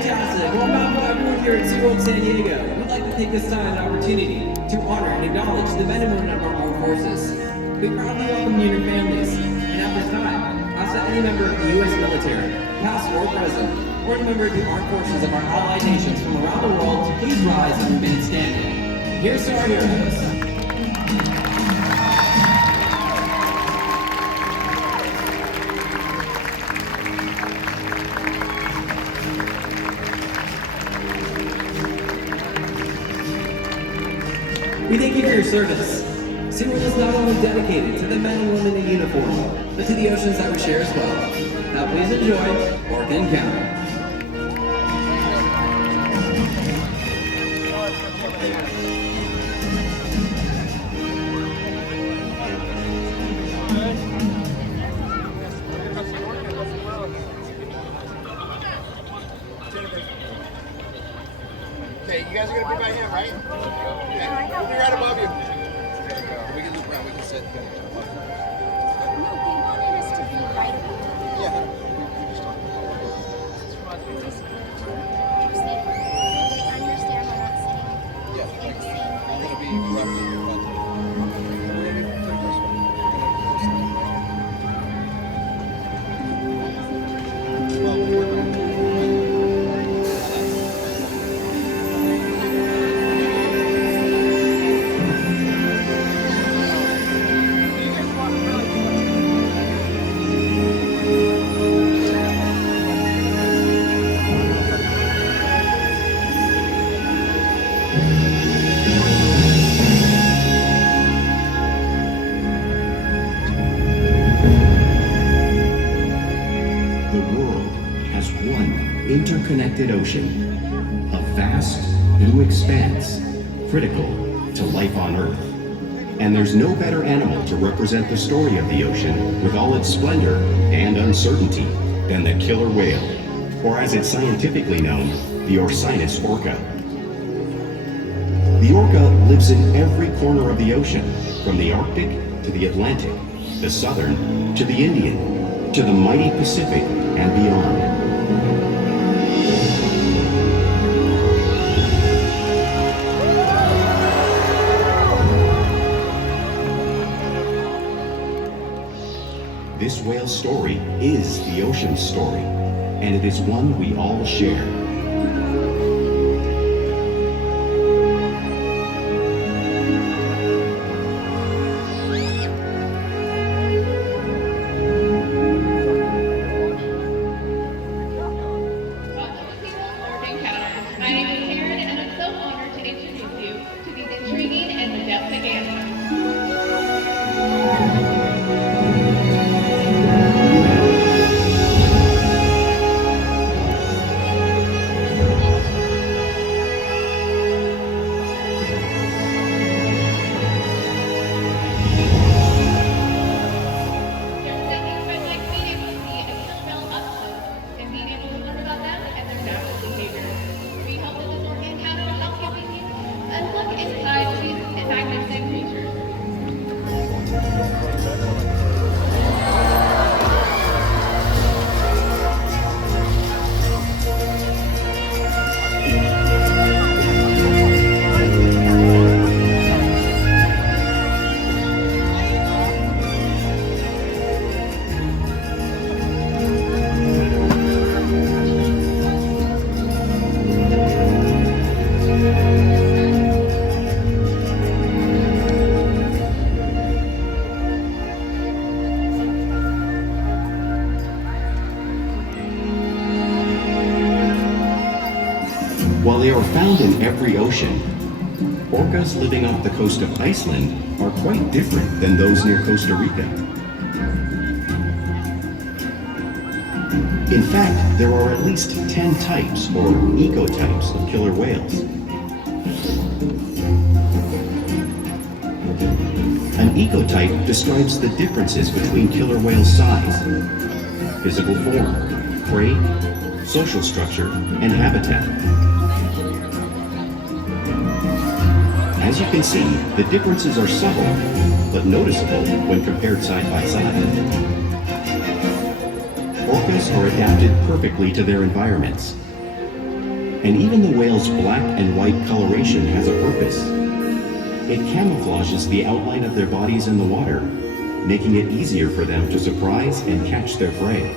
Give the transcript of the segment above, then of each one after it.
Fantastic. Well, on behalf of everyone here at SeaWorld San Diego, we'd like to take this time and opportunity to honor and acknowledge the men and women of our armed forces. We proudly welcome you and your families, and at this time, ask that any member of the U.S. military, past or present, or any member of the armed forces of our allied nations from around the world to please rise and remain standing. Here's to our heroes. We thank you for your service. SeaWorld is not only dedicated to the men and women in uniform, but to the oceans that we share as well. Now please enjoy Orca Encounter. Okay, you guys are gonna be by him, right? Yeah, we'll be right above you. There you go. We can loop around, we can sit. No, they wanted us to be right above. Yeah. They understand we're not sitting Yeah. in the same We're place. gonna be roughly in front. We're gonna be pretty close. Well, we're going to interconnected ocean, a vast new expanse critical to life on Earth. And there's no better animal to represent the story of the ocean with all its splendor and uncertainty than the killer whale, or as it's scientifically known, the Orcinus orca. The orca lives in every corner of the ocean, from the Arctic to the Atlantic, the Southern to the Indian, to the mighty Pacific and beyond. This whale's story is the ocean's story, and it is one we all share. My name is Karen, and I'm so honored to introduce you to these intriguing and majestic animals. While they are found in every ocean, orcas living off the coast of Iceland are quite different than those near Costa Rica. In fact, there are at least 10 types or ecotypes of killer whales. An ecotype describes the differences between killer whale size, physical form, prey, social structure, and habitat. As you can see, the differences are subtle, but noticeable when compared side by side. Orcas are adapted perfectly to their environments. And even the whale's black and white coloration has a purpose. It camouflages the outline of their bodies in the water, making it easier for them to surprise and catch their prey.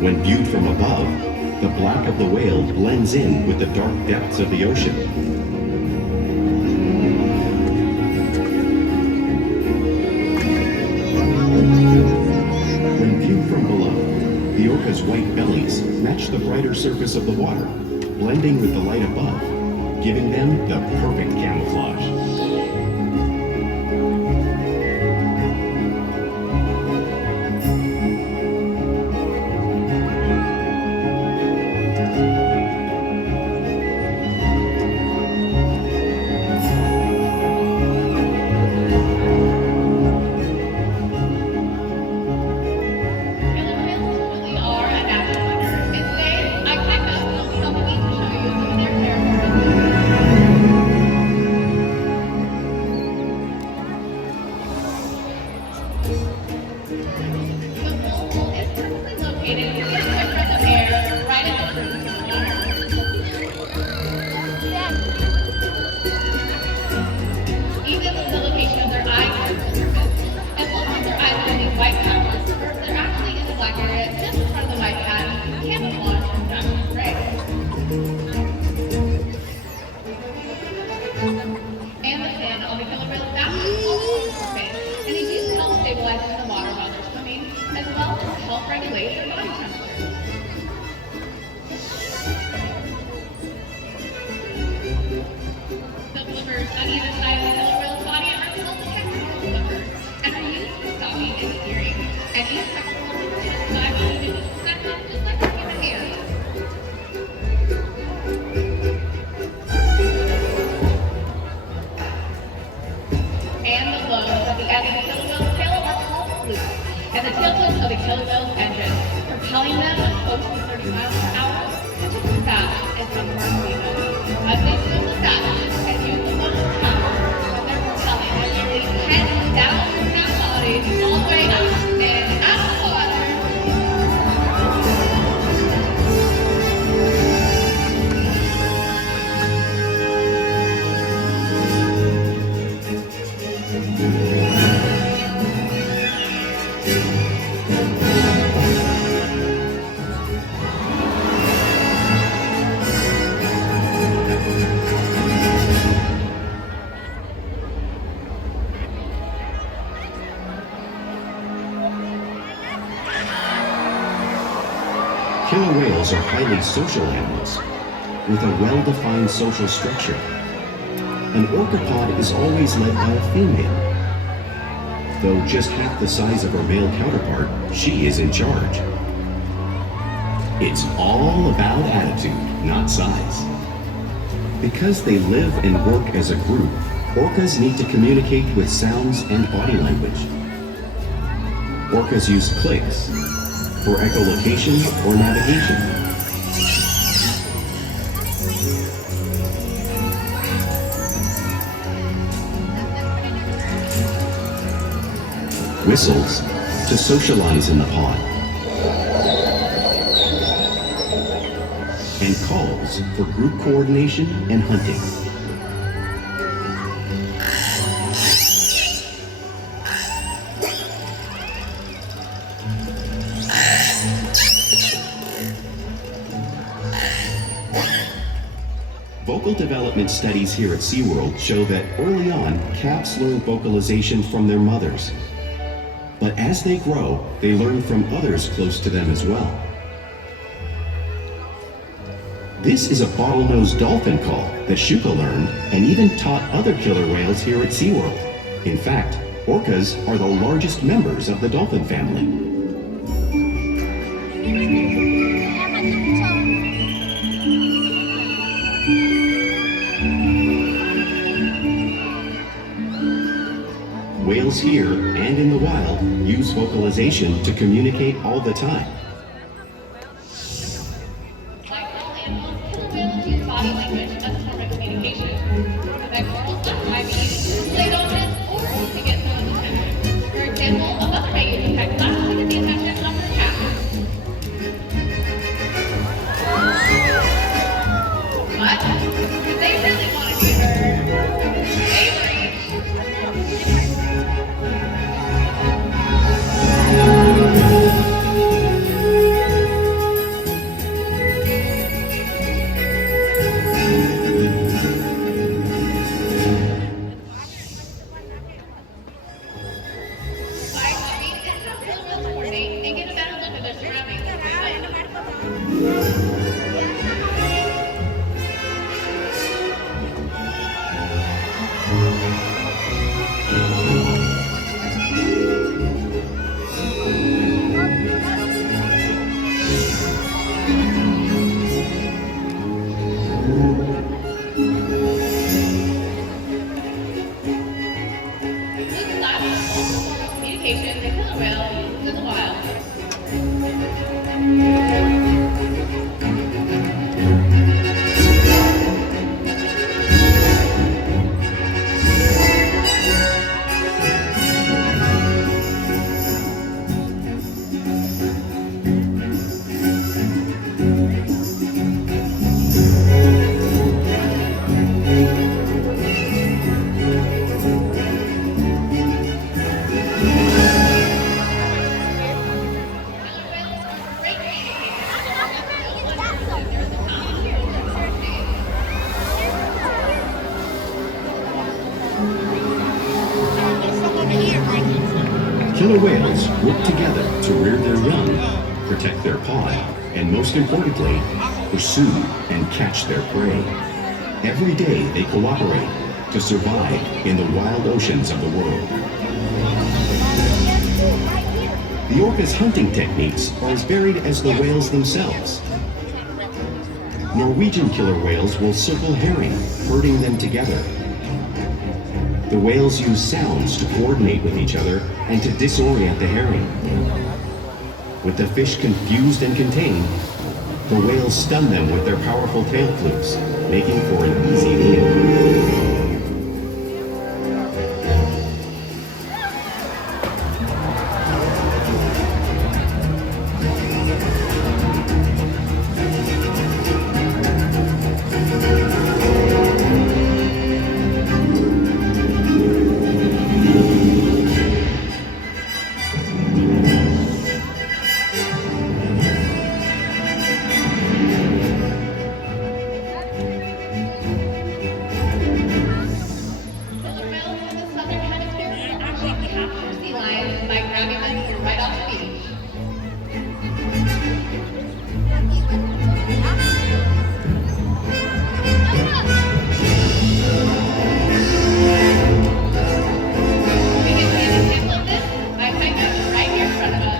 When viewed from above, the black of the whale blends in with the dark depths of the ocean. When viewed from below, the orca's white bellies match the brighter surface of the water, blending with the light above, giving them the perfect camouflage. Killer whales really are a natural wonder, and today I kind of will be helping you to show you some of their characteristics. The pool is perfectly located in a breath of air right at the surface of the water. Even the location of their eyes is the surface. As long as their eyes are these white patches, or if they're actually in the black area just in front of the white patch, camouflage from duck prey. And the fin on the killer whale's back is also surface, and is used to help stabilize in the water while they're swimming, as well as to help regulate their body temperature. The flippers on either side of the killer whale's body are called textural flippers and are used for stopping and steering. And each textural flipper is designed with a unique perspective, just like a human hand. And the blowers at the end of the killer whale's tail are called flukes, and the tailpipes of the killer whale's engine, propelling them at close to 30 miles per hour, which is as fast as some of our speedboats. As they swim the fastest and use the most power when they're propelling at nearly 10,000 pound bodies all the way up and out of the water. Killer whales are highly social animals with a well-defined social structure. An orca pod is always led by a female. Though just half the size of her male counterpart, she is in charge. It's all about attitude, not size. Because they live and work as a group, orcas need to communicate with sounds and body language. Orcas use clicks for echolocation or navigation. Whistles to socialize in the pod. And calls for group coordination and hunting. Vocal development studies here at SeaWorld show that early on, calves learn vocalization from their mothers. But as they grow, they learn from others close to them as well. This is a bottlenose dolphin call that Shuka learned and even taught other killer whales here at SeaWorld. In fact, orcas are the largest members of the dolphin family. Whales here and in the wild use vocalization to communicate all the time. Like all animals, killer whales use body language as a form of communication. by corals left by being displayed on it or to get someone's attention. For example, a buck may use a pet glass to get the attention of her cat. What? Did they really want to be heard? They reach. By hobby, it helps killer whales coordinate and get a better look at their surroundings. This last is also a form of communication that killer whale uses in the wild. Killer whales are great communicators. There's a common here with their coordinate. Killer whales work together to rear their young, protect their pod, and most importantly, pursue and catch their prey. Every day they cooperate to survive in the wild oceans of the world. The orca's hunting techniques are as varied as the whales themselves. Norwegian killer whales will circle herring, herding them together. The whales use sounds to coordinate with each other and to disorient the herring. With the fish confused and contained, the whales stun them with their powerful tail flukes, making for an easy meal. Killer whales in the southern hemisphere will actually capture sea lions by grabbing them right off the beach. We can see an example of this by Tycho right here in front of us.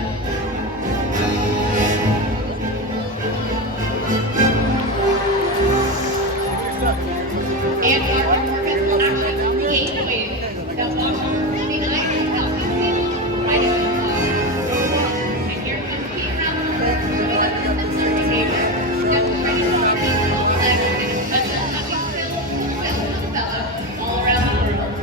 And our orcas will actually create waves that wash over floating ice and help us sail right into the water. And here comes Pete around the world showing us some similar behavior, demonstrating how to use all legs and special happy sails and fellows all around the world.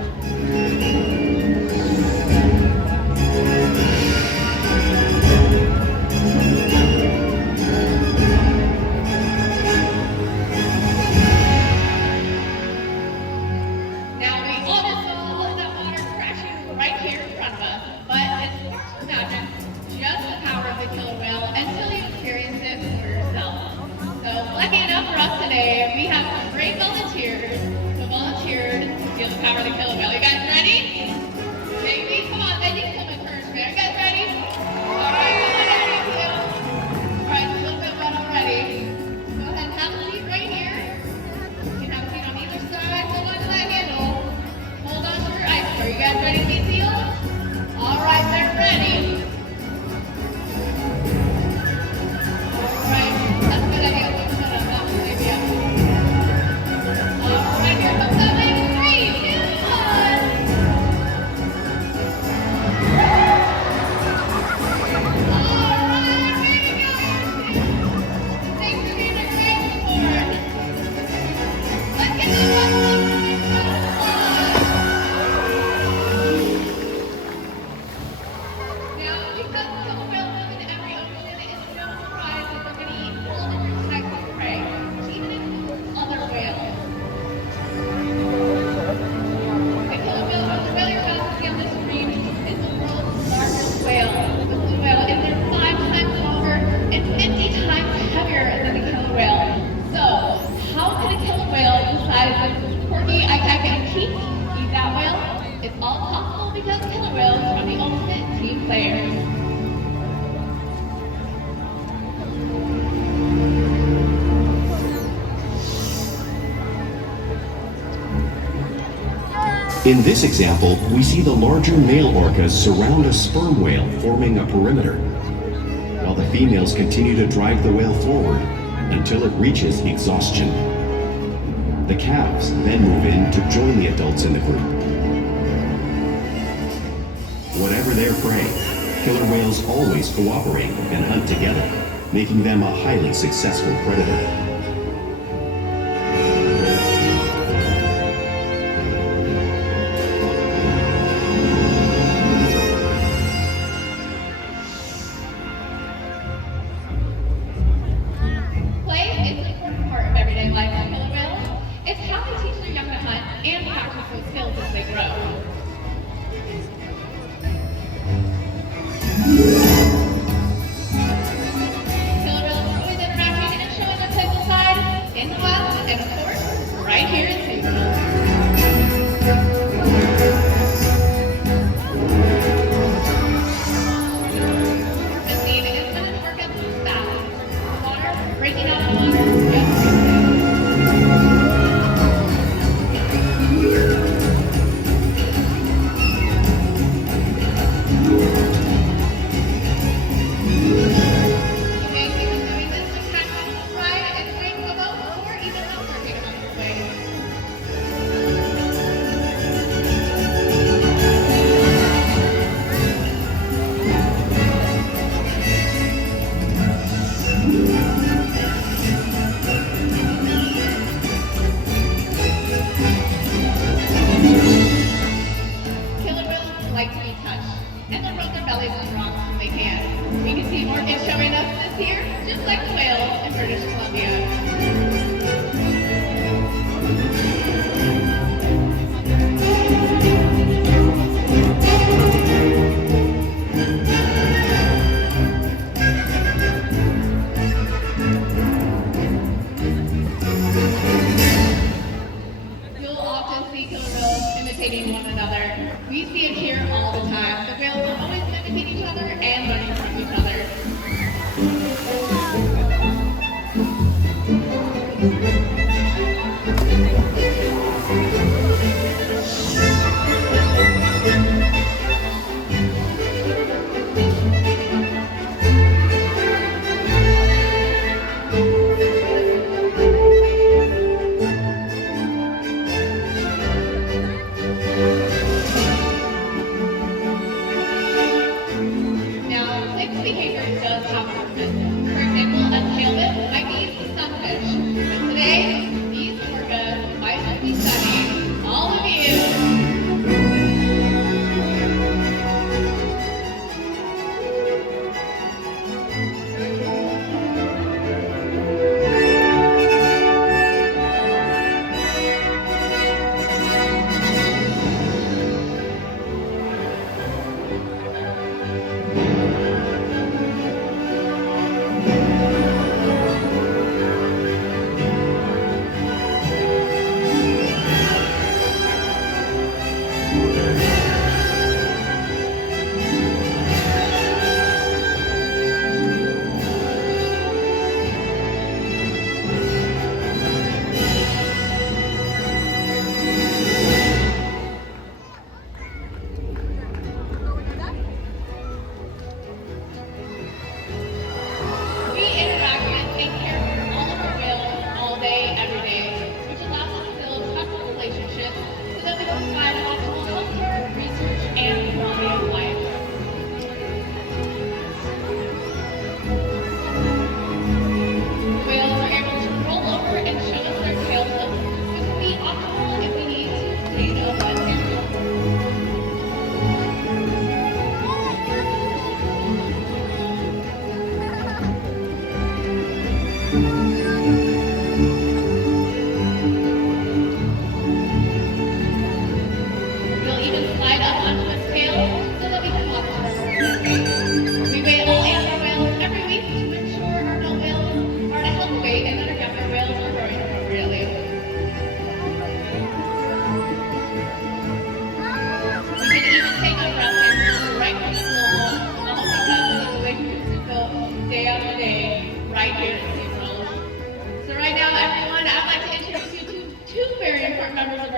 quirky, eye-catching teeth, eat that whale. It's all possible because killer whales are the ultimate team players. In this example, we see the larger male orcas surround a sperm whale, forming a perimeter, while the females continue to drive the whale forward until it reaches exhaustion. The calves then move in to join the adults in the group. Whatever their prey, killer whales always cooperate and hunt together, making them a highly successful predator.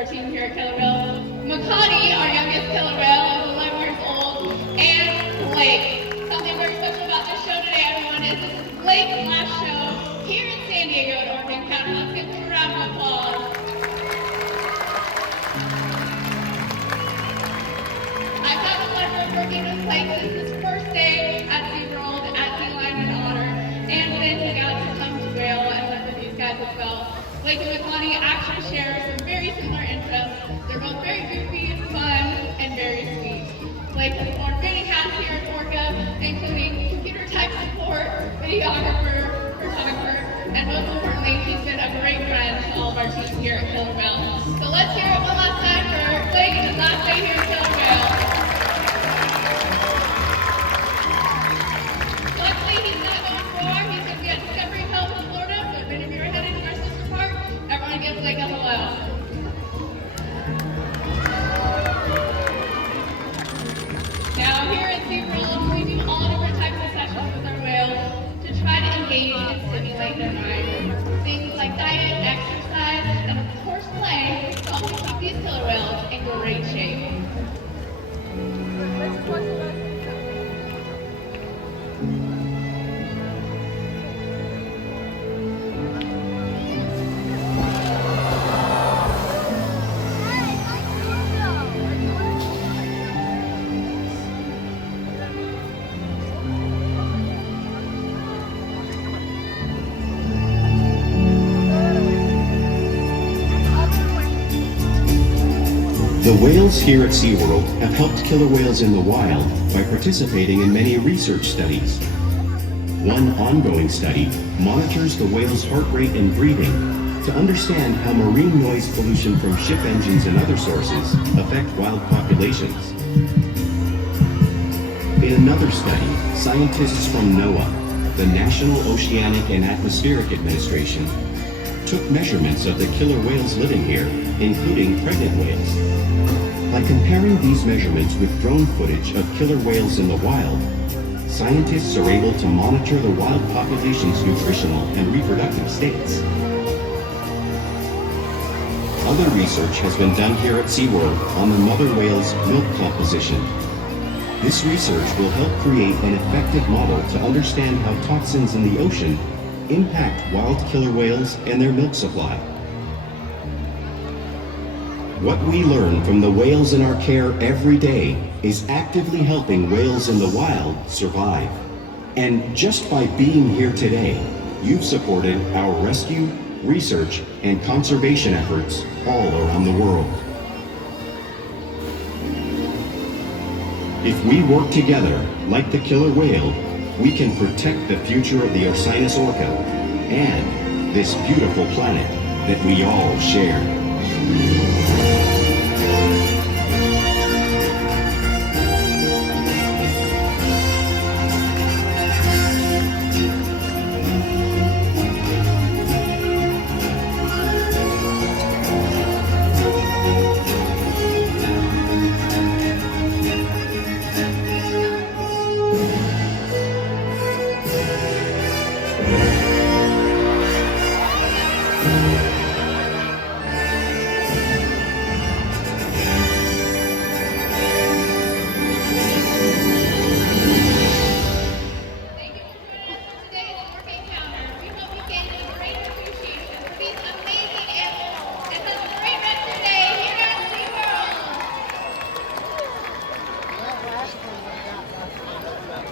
team here at Killer Whale. Makani, our youngest killer whale, is 11 years old, and Blake. Something very special about this show today, everyone, is this is Blake's last show here in San Diego at Orca Encounter. Let's give him a round of applause. I've had the pleasure of working with Blake since his first day at SeaWorld at Sea Lion and Otter, and since he got to come to Whale and work with these guys as well. Blake and Makani actually share some very similar interests. They're both very goofy, fun, and very sweet. Blake has worn many hats here at Orca, including computer tech support, videographer, photographer, and most importantly, he's been a great friend to all of our teams here at Killer Whale. So let's hear it one last time for Blake and his last day here at Killer Whale. Luckily, he's not going far. He's going to be at Discovery Cove in Florida, so if any of you are headed to our sister park, everyone give Blake a hello. Now, here at SeaWorld, we do all different types of sessions with our whales to try to engage and stimulate their mind. Things like diet, exercise, and of course play to always keep these killer whales in great shape. The whales here at SeaWorld have helped killer whales in the wild by participating in many research studies. One ongoing study monitors the whale's heart rate and breathing to understand how marine noise pollution from ship engines and other sources affect wild populations. In another study, scientists from NOAA, the National Oceanic and Atmospheric Administration, took measurements of the killer whales living here, including pregnant whales. By comparing these measurements with drone footage of killer whales in the wild, scientists are able to monitor the wild population's nutritional and reproductive states. Other research has been done here at SeaWorld on the mother whale's milk composition. This research will help create an effective model to understand how toxins in the ocean impact wild killer whales and their milk supply. What we learn from the whales in our care every day is actively helping whales in the wild survive. And just by being here today, you've supported our rescue, research, and conservation efforts all around the world. If we work together, like the killer whale, we can protect the future of the Orcinus orca and this beautiful planet that we all share.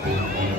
Thank you.